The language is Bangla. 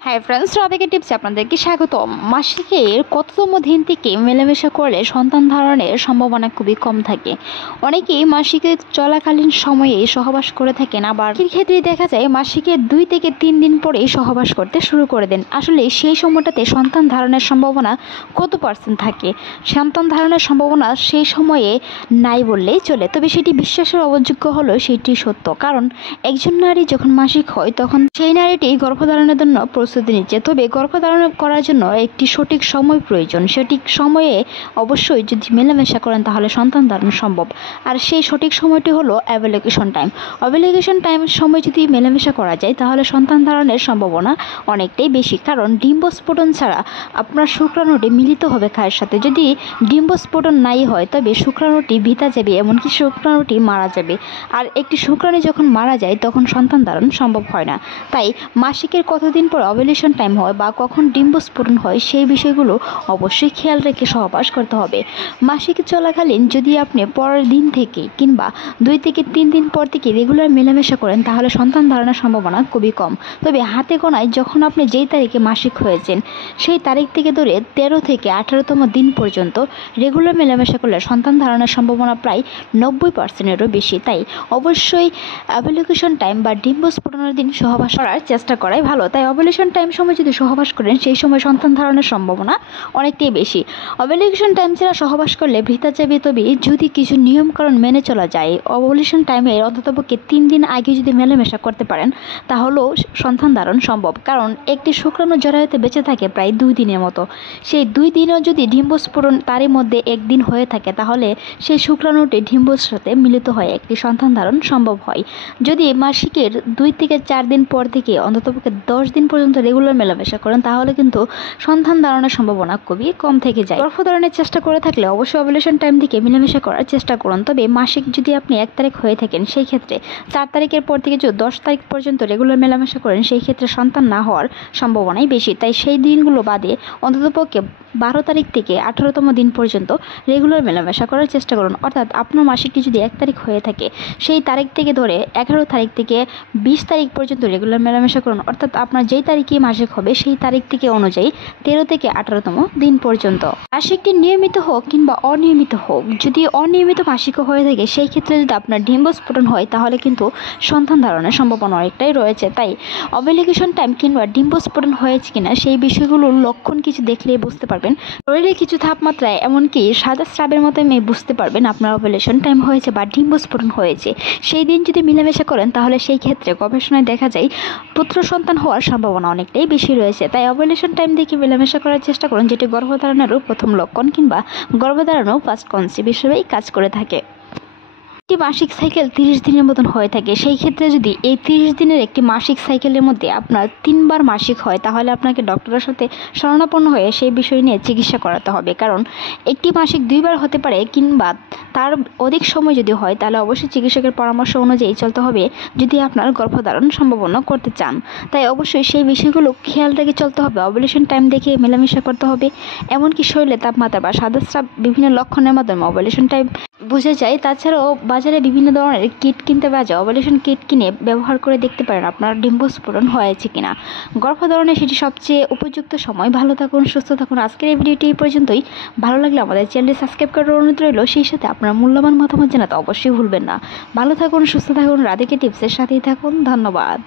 হাই ফ্রেন্ডস, রাধিকা টিপসে আপনাদেরকে স্বাগতম। মাসিকের কততম দিন থেকে মেলামেশা করলে সন্তান ধারণের সম্ভাবনা খুবই কম থাকে। অনেকেই মাসিকের চলাকালীন সময়ে সহবাস করে থাকেন, আবার ক্ষেত্রে দেখা যায় মাসিকের 2 থেকে 3 দিন পরেই সহবাস করতে শুরু করে দেন। আসলে সেই সময়টাতে সন্তান ধারণের সম্ভাবনা কত পার্সেন্ট থাকে? সন্তান ধারণের সম্ভাবনা সেই সময়ে নাই বললেই চলে, তবে সেটি বিশ্বাসের অযোগ্য হলেও সেটি সত্য। কারণ একজন নারী যখন মাসিক হয় তখন সেই নারীটি গর্ভধারণের জন্য প্রস্তুতি নিচ্ছে। তবে গর্ভধারণ করার জন্য একটি সঠিক সময় প্রয়োজন। সঠিক সময়ে অবশ্যই যদি মেলামেশা করেন তাহলে সন্তান ধারণ সম্ভব। আর সেই সঠিক সময়টি হলো অ্যাভোলেশন টাইম। অ্যাভোলেশন টাইম সময় যদি মেলামেশা করা যায় তাহলে সন্তান ধারণের সম্ভাবনা অনেকটাই বেশি। কারণ ডিম্বস্ফোটন ছাড়া আপনার শুক্রাণুটি মিলিত হবে খায়ের সাথে। যদি ডিম্বস্ফোটন নাই হয় তবে শুক্রাণুটি ভিতা যাবে, এমনকি শুক্রাণুটি মারা যাবে। আর একটি শুক্রাণু যখন মারা যায় তখন সন্তান ধারণ সম্ভব হয় না। তাই মাসিকের কতদিন পর অভুলেশন টাইম হয় বা কখন ডিম্বস্ফোটন হয় সেই বিষয়গুলো অবশ্যই খেয়াল রেখে সহবাস করতে হবে। মাসিক চলাকালীন যদি আপনি পরের দিন থেকে কিংবা 2 থেকে 3 দিন পর থেকে রেগুলার মেলামেশা করেন তাহলে সন্তান ধারণের সম্ভাবনা খুবই কম। তবে হাতে গোনায় যখন আপনি যেই তারিখে মাসিক হয়েছেন সেই তারিখ থেকে ধরে 13 থেকে 18তম দিন পর্যন্ত রেগুলার মেলামেশা করলে সন্তান ধারণের সম্ভাবনা প্রায় 90%-এরও বেশি। তাই অবশ্যই অ্যাভোলেশন টাইম বা ডিম্বস্ফোটনের দিন সহবাস করার চেষ্টা করাই ভালো। তাই অভুলেশন টাইম সময় যদি সহবাস করেন সেই সময় সন্তান ধারণের সম্ভাবনা অনেকটাই বেশি। অভুলেশন টাইম ছাড়া সহবাস করলে ভিতা যাবে, তবে যদি কিছু নিয়মকানুন মেনে চলা যায় অভুলেশন টাইমে অন্ততপক্ষে 3 দিন আগে যদি মেলামেশা করতে পারেন তাহলেও সন্তান ধারণ সম্ভব। কারণ একটি শুক্রাণু জরায়ুতে বেঁচে থাকে প্রায় 2 দিনের মতো। সেই 2 দিনও যদি ডিম্বস্ফোটন তারই মধ্যে একদিন হয়ে থাকে তাহলে সেই শুক্রাণুটি ডিম্বর সাথে মিলিত হয়ে একটি সন্তান ধারণ সম্ভব হয়। যদি মাসিকের 2 থেকে 4 দিন পর থেকে অন্ততপক্ষে 10 দিন পর্যন্ত রেগুলার মেলামেশা করেন তাহলে কিন্তু সন্তান ধারণের সম্ভাবনা খুবই কম থেকে যায়। গর্ভধারণের চেষ্টা করে থাকলে অবশ্যই অভুলেশন টাইম থেকে মেলামেশা করার চেষ্টা করুন। তবে মাসিক যদি আপনি 1 তারিখ হয়ে থাকেন সেই ক্ষেত্রে 4 তারিখের পর থেকে যদি 10 তারিখ পর্যন্ত রেগুলার মেলামেশা করেন সেই ক্ষেত্রে সন্তান না হওয়ার সম্ভাবনাই বেশি। তাই সেই দিনগুলো বাদে অন্ততপক্ষে 12 তারিখ থেকে 18তম দিন পর্যন্ত রেগুলার মেলামেশা করার চেষ্টা করুন। অর্থাৎ আপনার মাসিকটি যদি 1 তারিখ হয়ে থাকে সেই তারিখ থেকে ধরে 11 তারিখ থেকে 20 তারিখ পর্যন্ত রেগুলার মেলামেশা করুন। অর্থাৎ আপনার যেই তারিখে মাসিক হবে সেই তারিখ থেকে অনুযায়ী 13 থেকে 18তম দিন পর্যন্ত। মাসিকটি নিয়মিত হোক কিংবা অনিয়মিত হোক, যদি অনিয়মিত মাসিক হয়ে থাকে সেই ক্ষেত্রে যদি আপনার ডিম্বস্ফোটন হয় তাহলে কিন্তু সন্তান ধারণের সম্ভাবনা অনেকটাই রয়েছে। তাই অভুলেশন টাইম কিংবা ডিম্বস্ফোটন হয়েছে কিনা সেই বিষয়গুলোর লক্ষণ কিছু দেখলেই বুঝতে পারবেন। শরীরে কিছু তাপমাত্রায় এমনকি সাদা স্রাবের মতো বুঝতে পারবেন আপনার অভুলেশন টাইম হয়েছে বা ডিম্বস্ফোটন হয়েছে। সেই দিন যদি মেলামেশা করেন তাহলে সেই ক্ষেত্রে গবেষণায় দেখা যায় পুত্র সন্তান হওয়ার সম্ভাবনা অনেকটাই বেশি রয়েছে। তাই অভুলেশন টাইম দেখে মেলামেশা করার চেষ্টা করুন, যেটি গর্ভধারণেরও প্রথম লক্ষণ কিংবা গর্ভধারণও ফার্স্ট কনসিভ হিসেবেই কাজ করে থাকে। একটি মাসিক সাইকেল 30 দিনের মতন হয়ে থাকে। সেই ক্ষেত্রে যদি এই 30 দিনের একটি মাসিক সাইকেলের মধ্যে আপনার 3 বার মাসিক হয় তাহলে আপনাকে ডক্টরের সাথে শরণাপন্ন হয়ে সেই বিষয় নিয়ে চিকিৎসা করাতে হবে। কারণ একটি মাসিক 2 বার হতে পারে কিংবা তার অধিক সময় যদি হয় তাহলে অবশ্যই চিকিৎসকের পরামর্শ অনুযায়ী চলতে হবে যদি আপনার গর্ভধারণ সম্ভাবনা করতে চান। তাই অবশ্যই সেই বিষয়গুলো খেয়াল রেখে চলতে হবে। অভুলেশন টাইম দেখে মেলামেশা করতে হবে। এমনকি শরীরে তাপমাত্রা বা সাদা স্রাব বিভিন্ন লক্ষণের মাধ্যমে অভুলেশন টাইম বুঝে যায়। তাছাড়াও বাজারে বিভিন্ন ধরনের কিট কিনতে পাওয়া যায়। অভুলেশন কিট কিনে ব্যবহার করে দেখতে পারেন আপনার ডিম্বস্ফোটন হয়েছে কিনা। গর্ভধারণে সেটি সবচেয়ে উপযুক্ত সময়। ভালো থাকুন, সুস্থ থাকুন। আজকের এই ভিডিওটি এই পর্যন্তই। ভালো লাগলে আমাদের চ্যানেলটি সাবস্ক্রাইব করার অনুরোধ রইল। সেই সাথে আপনার মূল্যবান মতামত জানাতে অবশ্যই ভুলবেন না। ভালো থাকুন, সুস্থ থাকুন। রাধিকা টিপসের সাথেই থাকুন। ধন্যবাদ।